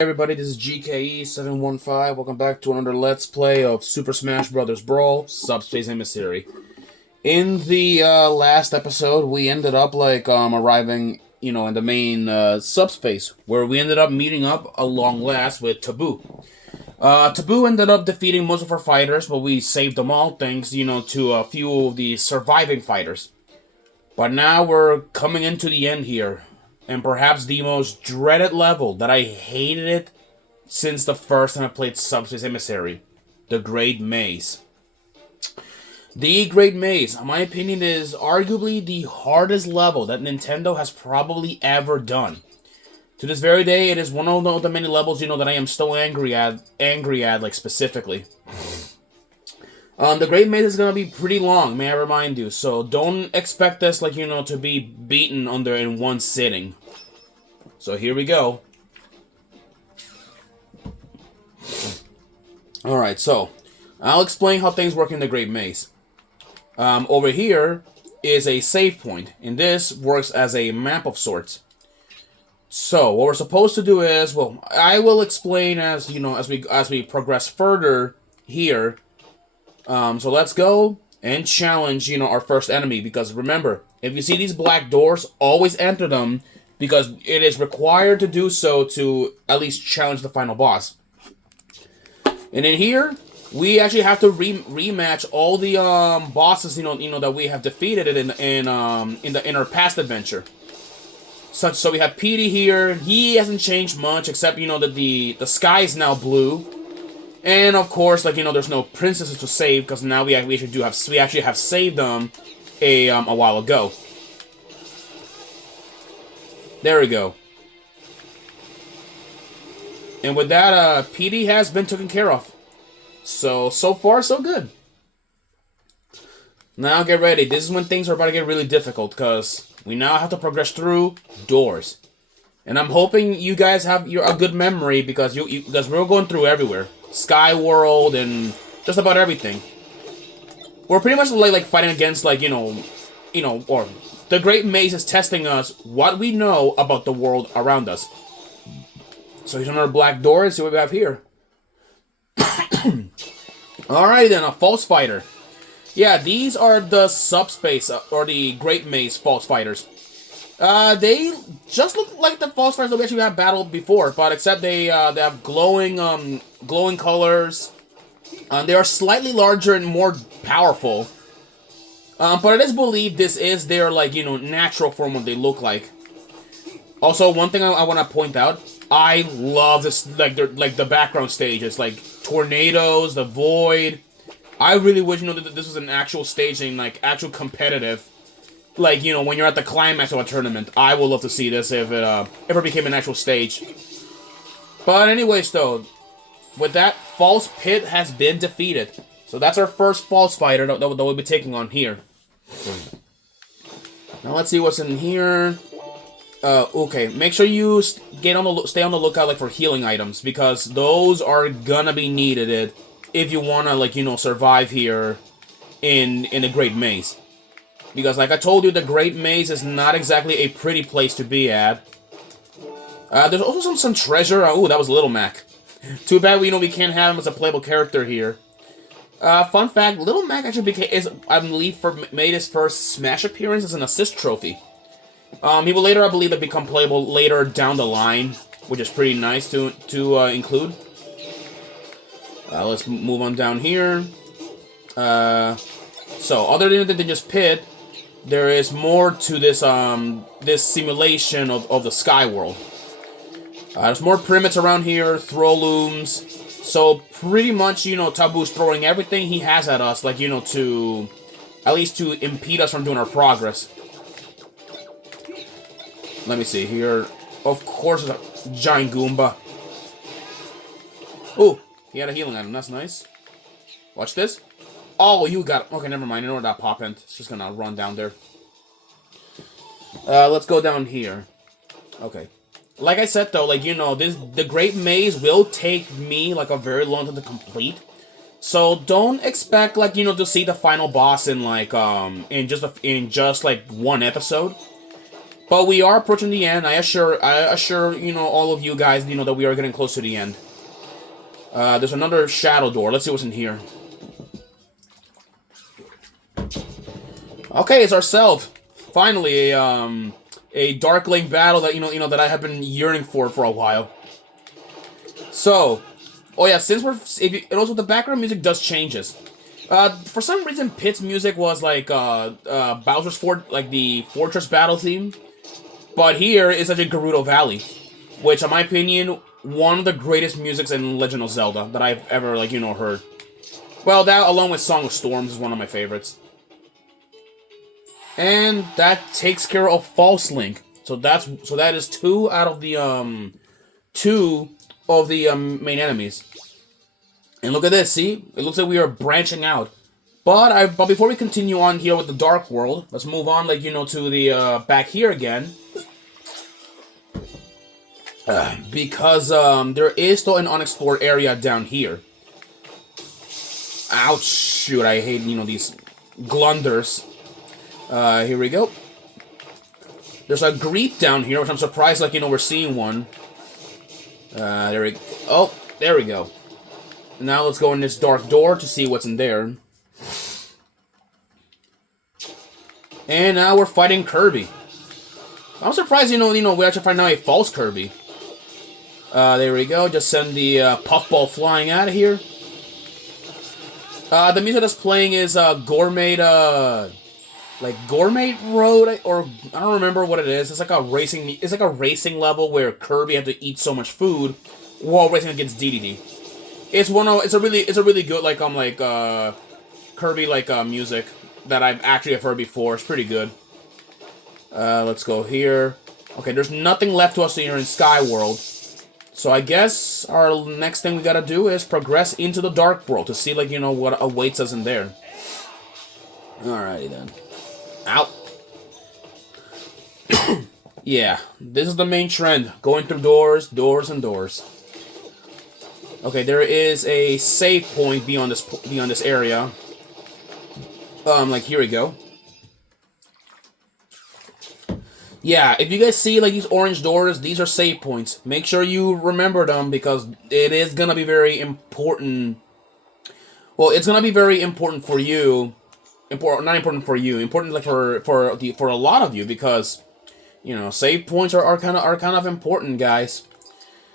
Hey everybody, this is GKE715. Welcome back to another Let's Play of Super Smash Bros. Brawl Subspace Emissary. In the last episode, we ended up arriving, in the main subspace, where we ended up meeting up a long last with Taboo. Taboo ended up defeating most of our fighters, but we saved them all thanks, to a few of the surviving fighters. But now we're coming into the end here. And perhaps the most dreaded level that I hated it since the first time I played Subspace Emissary. The Great Maze. The Great Maze, in my opinion, is arguably the hardest level that Nintendo has probably ever done. To this very day, it is one of the many levels, that I am still angry at, specifically. The Great Maze is going to be pretty long, may I remind you, so don't expect this, to be beaten in one sitting. So here we go. Alright, so, I'll explain how things work in the Great Maze. Over here is a save point, and this works as a map of sorts. So, what we're supposed to do is, well, I will explain as we progress further here. So let's go and challenge, our first enemy. Because remember, if you see these black doors, always enter them. Because it is required to do so to at least challenge the final boss. And in here, we actually have to rematch all the bosses, that we have defeated in our past adventure. So we have Petey here. He hasn't changed much, except that the sky is now blue. And of course, there's no princesses to save because now we actually have saved them a while ago. There we go. And with that, PD has been taken care of. So far, so good. Now get ready. This is when things are about to get really difficult because we now have to progress through doors. And I'm hoping you guys have a good memory because because we're going through everywhere. Sky World and just about everything. We're pretty much like fighting against or the Great Maze is testing us what we know about the world around us. So here's another black door and see what we have here. Alright then, a false fighter. Yeah, these are the Subspace or the Great Maze false fighters. They just look like the false fighters that we actually have battled before, but except they have glowing colors. They are slightly larger and more powerful. But it is believed this is their natural form what they look like. Also, one thing I want to point out, I love this the background stages, like tornadoes, the void. I really wish that this was an actual stage and actual competitive. When you're at the climax of a tournament, I would love to see this if it ever became an actual stage. But anyways, though, with that, False Pit has been defeated. So that's our first false fighter that we'll be taking on here. Now let's see what's in here. Okay, make sure you stay on the lookout for healing items because those are gonna be needed if you wanna survive here in the Great Maze. Because, like I told you, the Great Maze is not exactly a pretty place to be at. There's also some treasure. Ooh, that was Little Mac. Too bad we can't have him as a playable character here. Fun fact, Little Mac actually I believe, made his first Smash appearance as an assist trophy. He will later, I believe, become playable later down the line, which is pretty nice to include. Let's move on down here. So, other than just Pit, there is more to this this simulation of the Sky World. There's more pyramids around here, throw looms. So pretty much, Taboo's throwing everything he has at us, to at least to impede us from doing our progress. Let me see here. Of course, there's a giant Goomba. Ooh, he had a healing item. That's nice. Watch this. Oh, you got it. Okay, never mind. I know where that pop in. It's just gonna run down there. Let's go down here. Okay. Like I said, though, the Great Maze will take me, a very long time to complete. So don't expect, to see the final boss in, in just one episode. But we are approaching the end. I assure all of you guys that we are getting close to the end. There's another shadow door. Let's see what's in here. Okay, it's ourselves. Finally, a Dark Link battle that that I have been yearning for a while. So, oh yeah, and also the background music does changes. For some reason, Pit's music was like Bowser's the Fortress battle theme, but here is such a Gerudo Valley, which, in my opinion, one of the greatest musics in Legend of Zelda that I've ever heard. Well, that along with Song of Storms is one of my favorites. And that takes care of False Link. So that is two out of the main enemies. And look at this, see? It looks like we are branching out. But before we continue on here with the Dark World, let's move on to the back here again. Because there is still an unexplored area down here. Ouch, shoot, I hate these glunders. Here we go. There's a Greep down here, which I'm surprised, we're seeing one. There we go. Now let's go in this dark door to see what's in there. And now we're fighting Kirby. I'm surprised, we actually find now a false Kirby. There we go. Just send the puffball flying out of here. The music that's playing is Gourmet Road, or I don't remember what it is. It's like a racing level where Kirby had to eat so much food while racing against DDD. It's a really good Kirby music that I've actually heard before. It's pretty good. Let's go here. Okay, there's nothing left to us here in Sky World. So I guess our next thing we gotta do is progress into the Dark World to see what awaits us in there. Alrighty then. Ow. Yeah, this is the main trend. Going through doors, and doors. Okay, there is a save point beyond this area. Here we go. Yeah, if you guys see these orange doors, these are save points. Make sure you remember them because it is gonna be very important. Well, it's gonna be very important for you. Not important for you. Important for a lot of you because save points are kind of important, guys.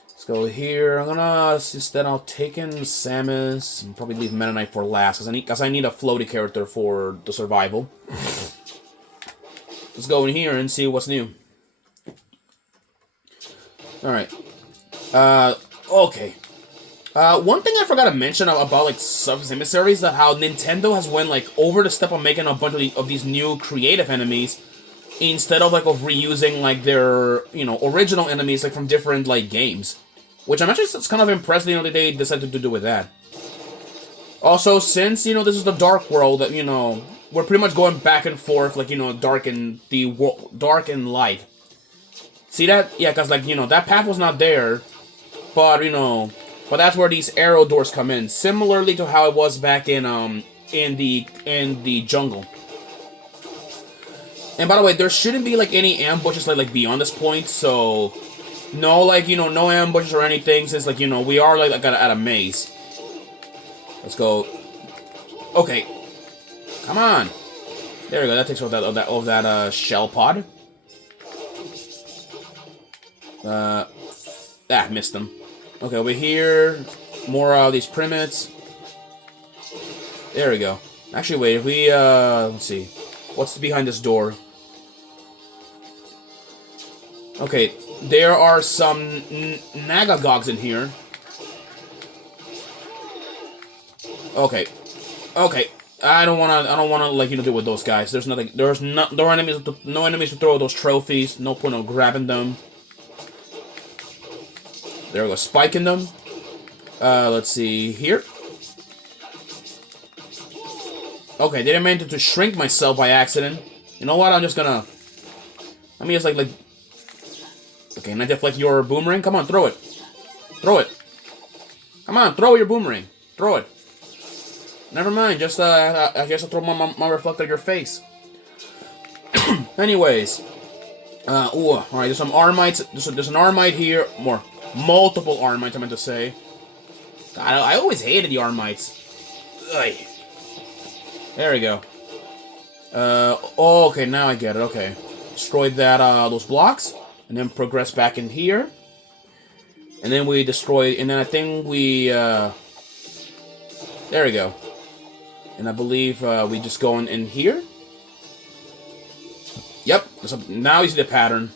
Let's go here. I'm gonna instead I'll take in Samus and probably leave Meta Knight for last because I need a floaty character for the survival. Let's go in here and see what's new. Alright. Okay. One thing I forgot to mention about Subspace Emissary is that how Nintendo has went over the step of making a bunch of these new creative enemies instead of reusing their original enemies from different games, which I'm actually kind of impressed that they decided to do with that. Also, since this is the Dark World, that we're pretty much going back and forth dark and light. See that? Yeah, because that path was not there, but but that's where these arrow doors come in, similarly to how it was back in the jungle. And by the way, there shouldn't be any ambushes beyond this point, so no no ambushes or anything since we are at a maze. Let's go. Okay, come on. There we go. That takes off that shell pod. Missed them. Okay, over here, more of these primids. There we go. Actually, wait, if we, let's see. What's behind this door? Okay, there are some Nagagogs in here. Okay. Okay. I don't wanna deal with those guys. There's no enemies to throw those trophies. No point of grabbing them. There we go, spiking them. Let's see here. Okay, didn't mean to shrink myself by accident. You know what? I'm just gonna. Let me just Okay, and I deflect your boomerang. Come on, throw it. Throw it. Come on, throw your boomerang. Throw it. Never mind. Just I guess I'll throw my reflector at your face. Anyways, Alright, there's some Armites. There's an Armite here. Multiple Armites, I meant to say. God, I always hated the Armites. Ugh. There we go. Oh, okay, now I get it, okay. Destroyed those blocks, and then progress back in here. And then we destroy, and then I think we, there we go. And I believe, we just go in here. Yep, now you see the pattern.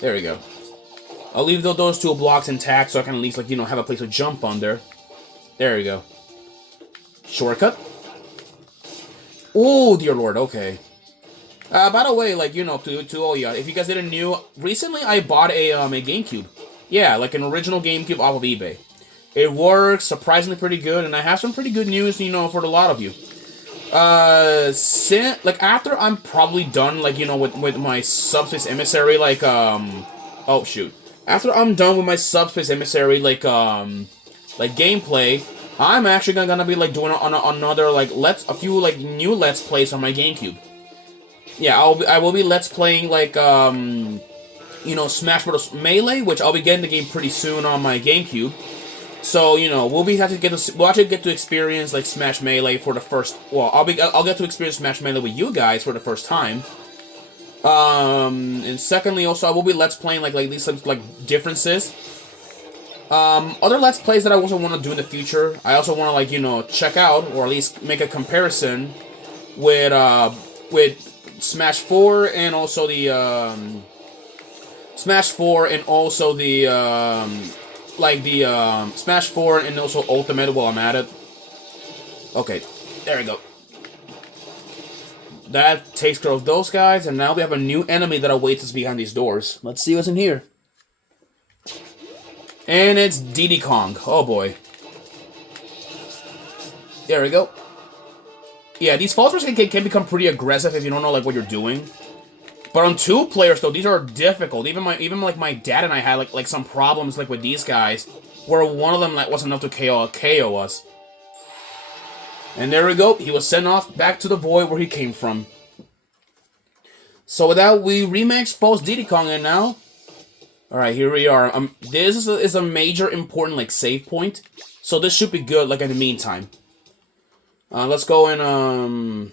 There we go. I'll leave those 2 blocks intact so I can at least, like, you know, have a place to jump under. There we go. Shortcut. Oh, dear lord, okay. By the way, like, you know, to all y'all, if you guys didn't know, recently I bought a GameCube. Yeah, like an original GameCube off of eBay. It works surprisingly pretty good, and I have some pretty good news, you know, for a lot of you. Like, after I'm probably done, like, you know, with my Subspace Emissary, like, oh, shoot. After I'm done with my Subspace Emissary, like gameplay, I'm actually gonna be, like, doing another, like, a few, like, new Let's Plays on my GameCube. Yeah, I will be Let's Playing, like, you know, Smash Bros. Melee, which I'll be getting the game pretty soon on my GameCube. So, you know, we'll actually get to experience, like, Smash Melee for the first... Well, I'll get to experience Smash Melee with you guys for the first time. And secondly, also, I will be Let's Playing, like these, like, differences. Other Let's Plays that I also want to do in the future, I also want to, like, you know, check out, or at least make a comparison with Smash 4 and also the, Smash 4 and also the, Smash 4 and also Ultimate while I'm at it. Okay, there we go. That takes care of those guys, and now we have a new enemy that awaits us behind these doors. Let's see what's in here. And it's Diddy Kong. Oh boy. There we go. Yeah, these falters can become pretty aggressive if you don't know, like, what you're doing. But on 2 players, though, these are difficult. Even my dad and I had like some problems, like, with these guys, where one of them, like, wasn't enough to KO us. And there we go. He was sent off back to the void where he came from. So with that, we rematch both Diddy Kong, and now, all right, here we are. This is a major important, like, save point. So this should be good, like, in the meantime. Let's go and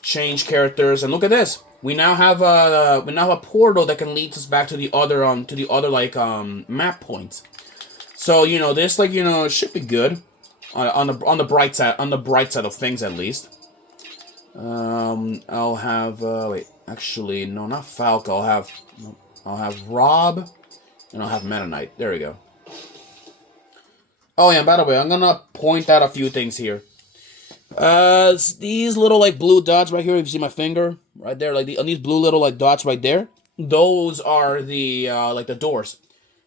change characters, and look at this. We now have a portal that can lead us back to the other like map points. So, you know, this, like, you know, should be good on the bright side of things, at least. I'll have wait, actually no, not Falco. I'll have Rob, and I'll have Meta Knight. There we go. Oh yeah, by the way, I'm gonna point out a few things here. These little, like, blue dots right here, if you see my finger right there, like, these blue little, like, dots right there, those are the like, the doors,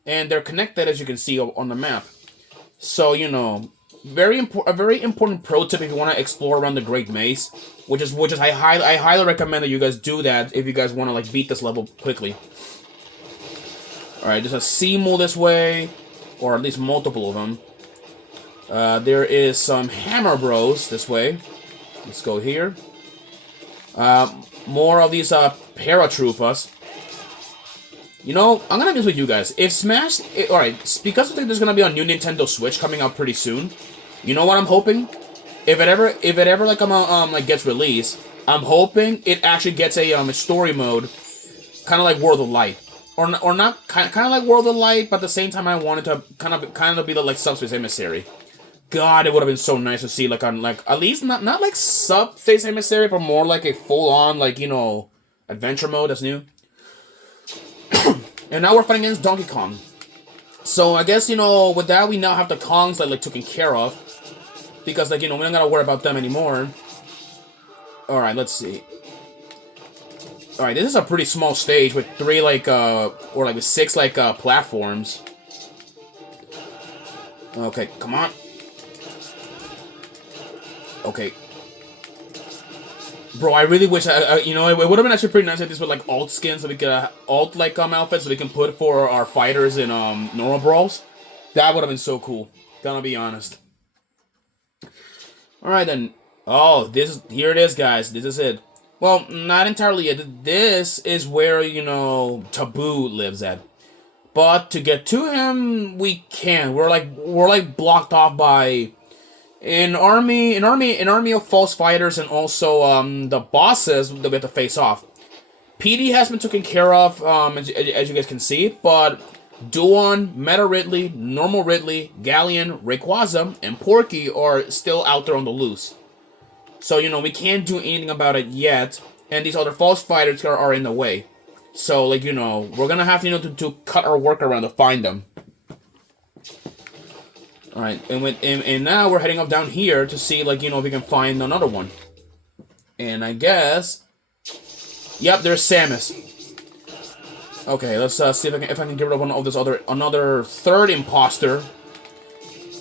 and they're connected, as you can see on the map. So, you know, a very important pro tip if you want to explore around the Great Maze, which is I highly recommend that you guys do that if you guys want to, like, beat this level quickly. All right, there's a Seymour this way, or at least multiple of them. There is some Hammer Bros this way. Let's go here. More of these paratroopers. You know, I'm gonna be honest with you guys. If Smash, alright, because I think there's gonna be a new Nintendo Switch coming out pretty soon. You know what I'm hoping? If it ever like gets released, I'm hoping it actually gets a story mode, kind of like World of Light, or not kind of like World of Light, but at the same time I want it to kind of be like Subspace Emissary. God, it would have been so nice to see, like, on, like, at least not like Subspace Emissary, but more like a full-on, like, you know, adventure mode that's new. And now we're fighting against Donkey Kong. So I guess, you know, with that, we now have the Kongs, like taken care of. Because, like, you know, we don't gotta worry about them anymore. Alright, let's see. Alright, this is a pretty small stage with 3, like, or like with 6, like, platforms. Okay, come on. Okay. Bro, I really wish you know, it would have been actually pretty nice if this was like alt skins, so we could alt like outfits so we can put for our fighters in normal brawls. That would have been so cool. Gonna be honest. All right then. Oh, here it is, guys. This is it. Well, not entirely yet. This is where, you know, Taboo lives at. But to get to him, we can't. We're like blocked off by an army of false fighters, and also the bosses that we have to face off. PD has been taken care of, as you guys can see, but Duon, Meta Ridley, Normal Ridley, Galleon, Rayquaza, and Porky are still out there on the loose. So, you know, we can't do anything about it yet, and these other false fighters are in the way. So, like, you know, we're gonna have to, you know, to cut our work around to find them. Alright, and now we're heading up down here to see, like, you know, if we can find another one. And I guess... Yep, there's Samus. Okay, let's see if I can get rid of one of this another third imposter.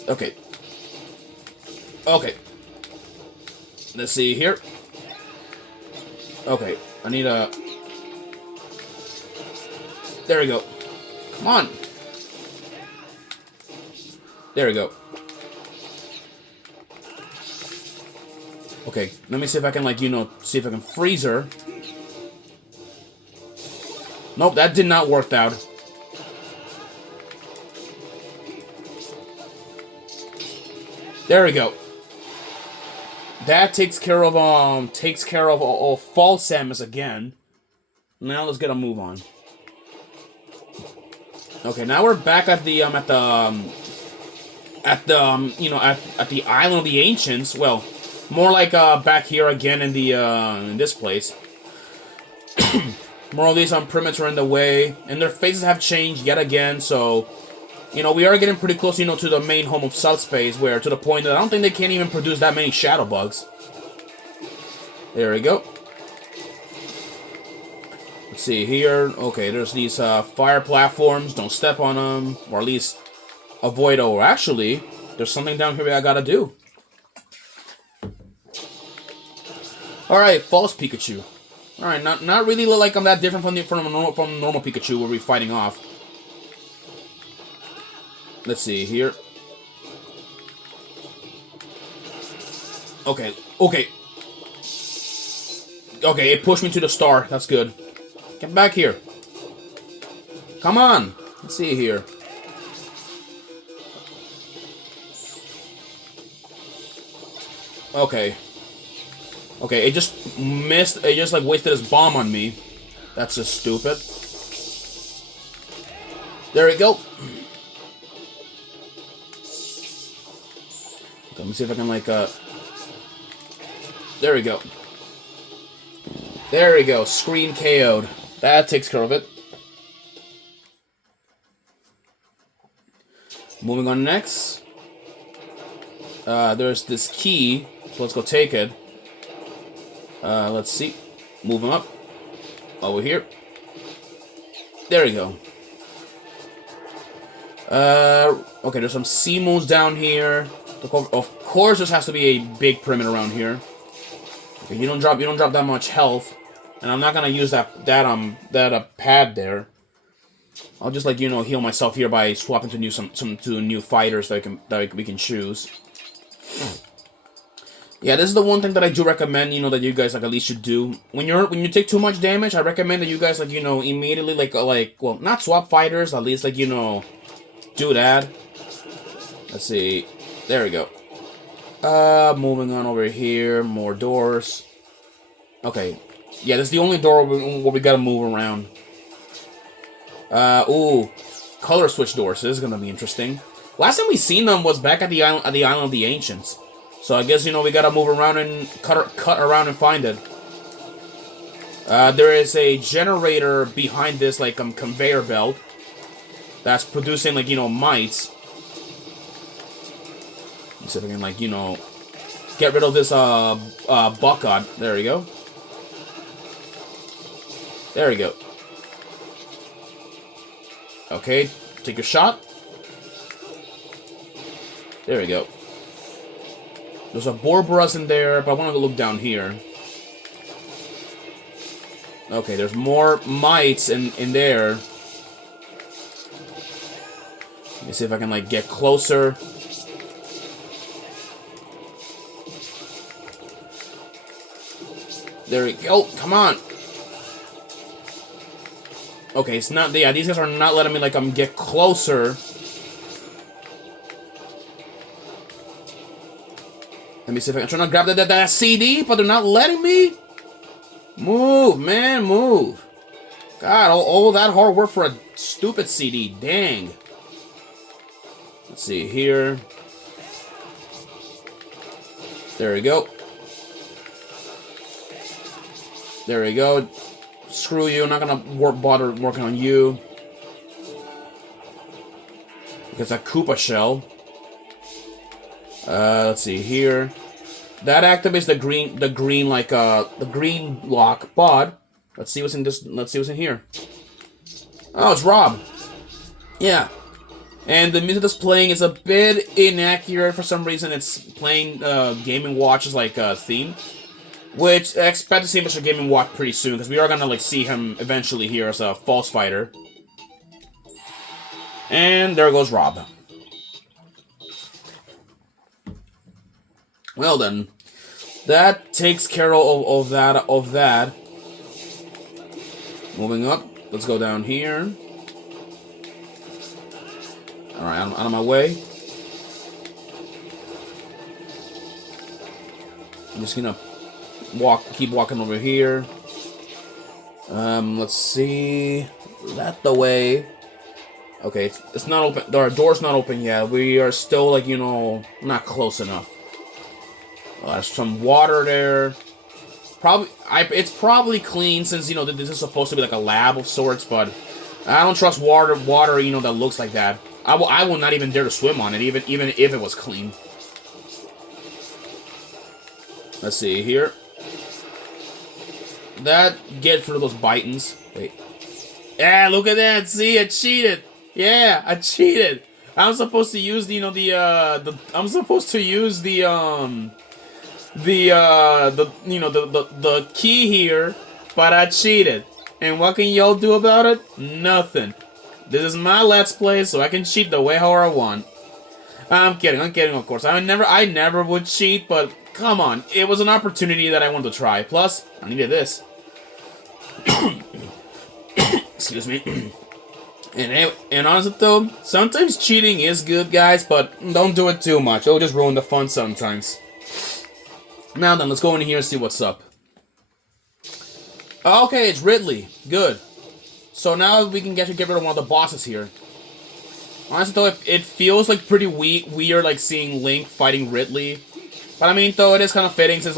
Okay. Okay. Let's see here. Okay, I need a... There we go. Come on. There we go. Okay, let me see if I can, like, you know, see if I can freeze her. Nope, that did not work out. There we go. That takes care of false Samus again. Now let's get a move on. Okay, now we're back at the you know, at the Island of the Ancients. Well, more like back here again in the in this place. More of these perimeters are in the way, and their faces have changed yet again. So, you know, we are getting pretty close, you know, to the main home of Subspace, where to the point that I don't think they can't even produce that many shadow bugs. There we go. Let's see here. Okay, there's these fire platforms. Don't step on them, or at least avoid. Or actually, there's something down here I gotta do. All right, false Pikachu. All right, not really like I'm that different from normal Pikachu where we're fighting off. Let's see here. Okay, okay. Okay, it pushed me to the star. That's good. Get back here. Come on. Let's see here. Okay. Okay, it just missed. It just, like, wasted his bomb on me. That's just stupid. There we go. Let me see if I can, like, there we go. There we go. Screen KO'd. That takes care of it. Moving on next. There's this key, so let's go take it. Let's see. Moving up. Over here. There we go. Okay, there's some sea moons down here. Of course, this has to be a big perimeter around here. Okay, you don't drop that much health, and I'm not gonna use that pad there. I'll just, like, you know, heal myself here by swapping to new fighters that we can choose. Yeah, this is the one thing that I do recommend, you know, that you guys, like, at least should do. When you take too much damage, I recommend that you guys, like, you know, immediately, well, not swap fighters, at least, like, you know, do that. Let's see. There we go. Moving on over here. More doors. Okay. Yeah, this is the only door where we gotta move around. Ooh. Color switch doors. This is gonna be interesting. Last time we seen them was back at the Island of the Ancients. So I guess, you know, we gotta move around and cut around and find it. There is a generator behind this, like, conveyor belt that's producing, like, you know, mites. Let's see if I can, like, you know, get rid of this buckot. There we go. There we go. Okay, take a shot. There we go. There's a Borboros in there, but I want to look down here. Okay, there's more mites in there. Let me see if I can, like, get closer. There we go. Come on. Okay, it's not... Yeah, these guys are not letting me, like, get closer. Let me see if I can try to grab that CD, but they're not letting me. Move, man, move. God, all that hard work for a stupid CD. Dang. Let's see here. There we go. There we go. Screw you. I'm not gonna bother working on you. Because a Koopa shell. Let's see here. That activates the green the green block, but let's see what's in this. Let's see what's in here. Oh, it's Rob. Yeah. And the music that's playing is a bit inaccurate for some reason. It's playing Game & Watch's theme, which I expect to see Mr. Game & Watch pretty soon because we are gonna see him eventually here as a false fighter. And there goes Rob. Well then, that takes care of that. Moving up, let's go down here. Alright, I'm out of my way. I'm just gonna keep walking over here. Let's see. That the way. Okay, it's not open. Our door's not open yet. We are still not close enough. There's some water there. It's probably clean since this is supposed to be like a lab of sorts, but I don't trust water that looks like that. I will not even dare to swim on it, even if it was clean. Let's see here. That gets rid of those bitings. Wait. Yeah, look at that. See, I cheated. Yeah, I cheated. I'm supposed to use the key here, but I cheated. And what can y'all do about it? Nothing. This is my Let's Play, so I can cheat the way however I want. I'm kidding, of course. I never would cheat, but come on. It was an opportunity that I wanted to try. Plus, I needed this. Excuse me. And honestly though, sometimes cheating is good, guys, but don't do it too much. It'll just ruin the fun sometimes. Now then, let's go in here and see what's up. Okay, it's Ridley. Good. So now we can get rid of one of the bosses here. Honestly though, it feels like pretty weird seeing Link fighting Ridley. But I mean though, it is kind of fitting since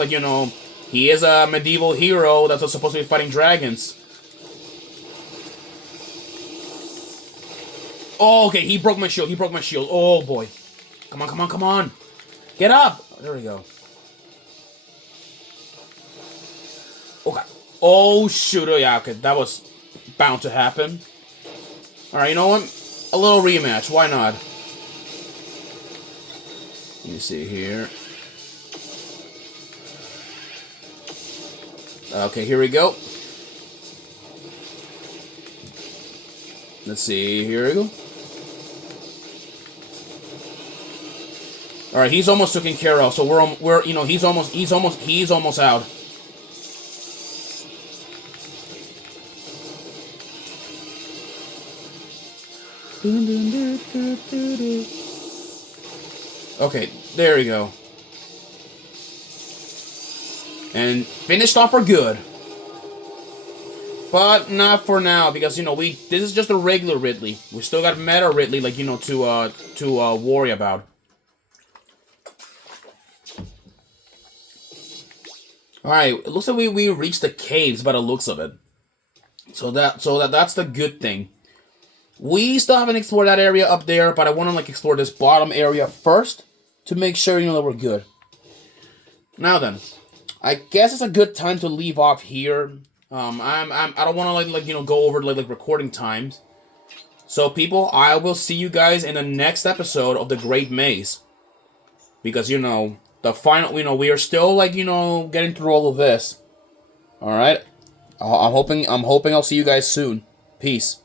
he is a medieval hero that's supposed to be fighting dragons. Oh, okay, he broke my shield. Oh boy. Come on. Get up. There we go. Okay. Oh, shoot. Oh, yeah, okay. That was bound to happen. Alright, you know what? A little rematch. Why not? Let me see here. Okay, here we go. Let's see. Here we go. Alright, he's almost taken care of. So he's almost out. Okay, there we go. And finished off for good. But not for now, because this is just a regular Ridley. We still got meta Ridley, to worry about. Alright, it looks like we reached the caves by the looks of it. So that's the good thing. We still haven't explored that area up there, but I want to explore this bottom area first to make sure that we're good. Now then, I guess it's a good time to leave off here. I don't want to go over recording times. So people, I will see you guys in the next episode of the Great Maze. Because the final, we are still getting through all of this. All right. I'm hoping I'll see you guys soon. Peace.